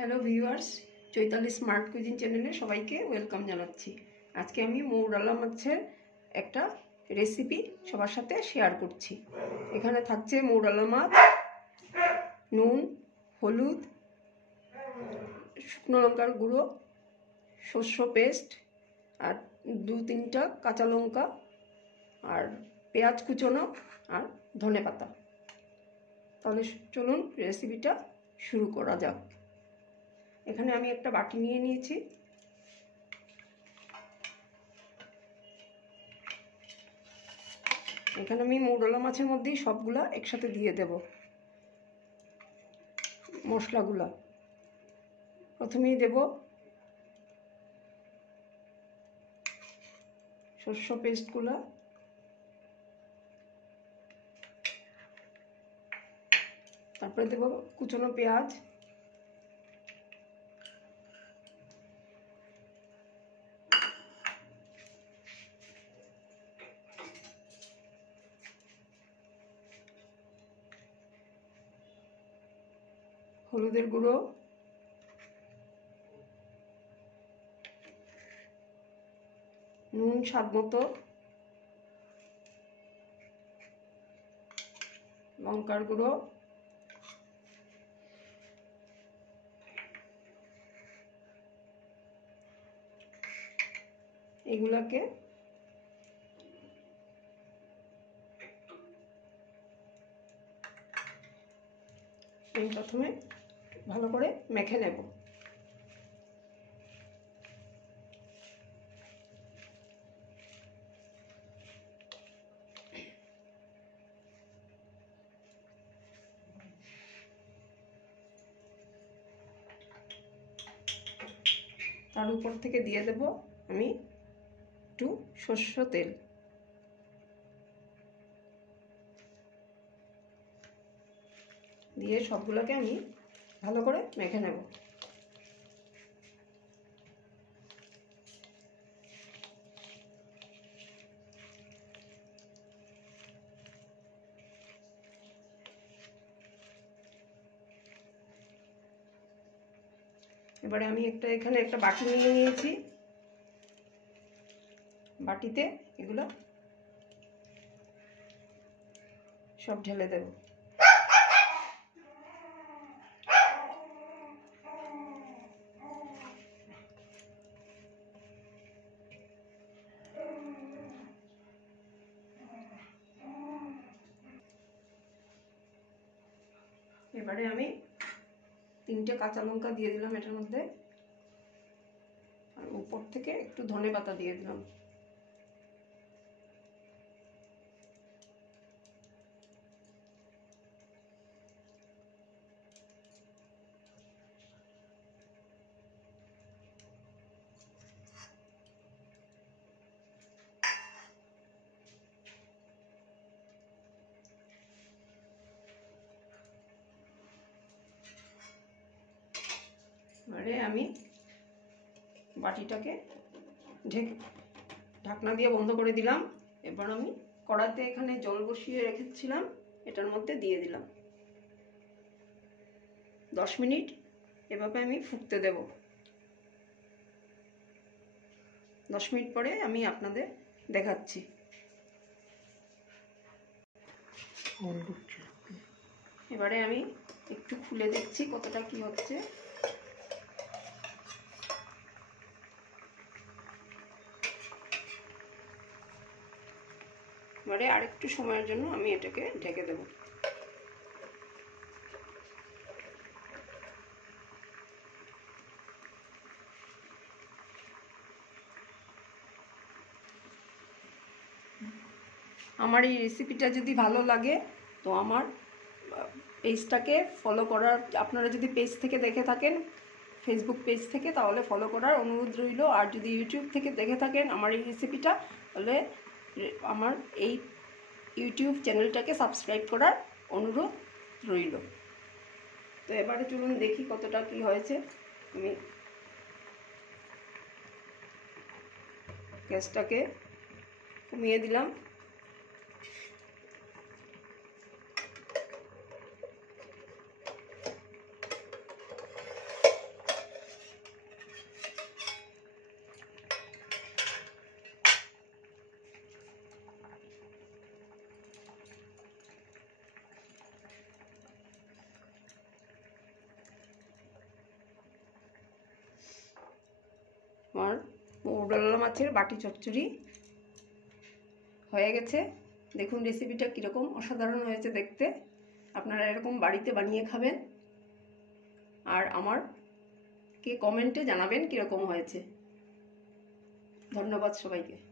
Hello viewers, Chaitali smart cuisine চ্যানেলে সবাইকে welcome জানাচ্ছি। আজকে আমি মৌরালা মাছের একটা রেসিপি সবার সাথে শেয়ার করছি। এখানে থাকছে মৌরালা মাছ, নুন, হলুদ, শুকনো লঙ্কার গুঁড়ো, শস্য পেস্ট, আর 2-3টা কাঁচা লঙ্কা, আর পেঁয়াজ কুচোনো, আর ধনেপাতা। তাহলে চলুন রেসিপিটা শুরু করা যাক। এখানে আমি একটা বাটি নিয়ে নিয়েছি। এখানে আমি মৌরলা মাছের মধ্যেই সবগুলা একসাথে দিয়ে দেব মশলাগুলা। প্রথমেই দেব শস্য পেস্টগুলা, তারপরে দেব কুচনো পেঁয়াজ, হলুদের গুঁড়ো, নুন স্বাদ মতো, লঙ্কার গুঁড়ো, এগুলাকে আমি প্রথমে ভালো করে মেখে নেব। তার উপর থেকে দিয়ে দেব আমি একটু সর্ষে তেল। দিয়ে সবগুলোকে আমি ভালো করে মেখে নেব। এবারে আমি এখানে একটা বাটি নিয়ে নিয়েছি। বাটিতে এগুলো সব ঢেলে দেব। এবারে আমি 3টে কাঁচা লঙ্কা দিয়ে দিলাম এটার মধ্যে, আর উপর থেকে একটু ধনেপাতা দিয়ে দিলাম। এবারে আমি বাটিটাকে ঢাকনা দিয়ে বন্ধ করে দিলাম। এবার আমি কড়াতে এখানে জল বসিয়ে রেখেছিলাম, এটার মধ্যে দিয়ে দিলাম। 10 মিনিট এভাবে আমি ফুটতে দেব। 10 মিনিট পরে আমি আপনাদের দেখাচ্ছি। এবারে আমি একটু খুলে দেখছি কতটা কি হচ্ছে। এবারে আরেকটু সময়ের জন্য আমি এটাকে ঢেকে দেব। আমার এই রেসিপিটা যদি ভালো লাগে তো আমার পেজটাকে ফলো করার, আপনারা যদি পেজ থেকে দেখে থাকেন, ফেসবুক পেজ থেকে, তাহলে ফলো করার অনুরোধ রইল। আর যদি ইউটিউব থেকে দেখে থাকেন আমার এই রেসিপিটা, তাহলে আমার এই ইউটিউব চ্যানেলটাকে সাবস্ক্রাইব করার অনুরোধ রইল। তো এবারে চলুন দেখি কতটা কি হয়েছে। আমি গ্যাসটাকে কমিয়ে দিলাম। আমার মৌরলা মাছের বাটি চচ্চড়ি হয়ে গেছে। দেখুন রেসিপিটা কীরকম অসাধারণ হয়েছে দেখতে। আপনারা এরকম বাড়িতে বানিয়ে খাবেন আর আমাকে কমেন্টে জানাবেন কীরকম হয়েছে। ধন্যবাদ সবাইকে।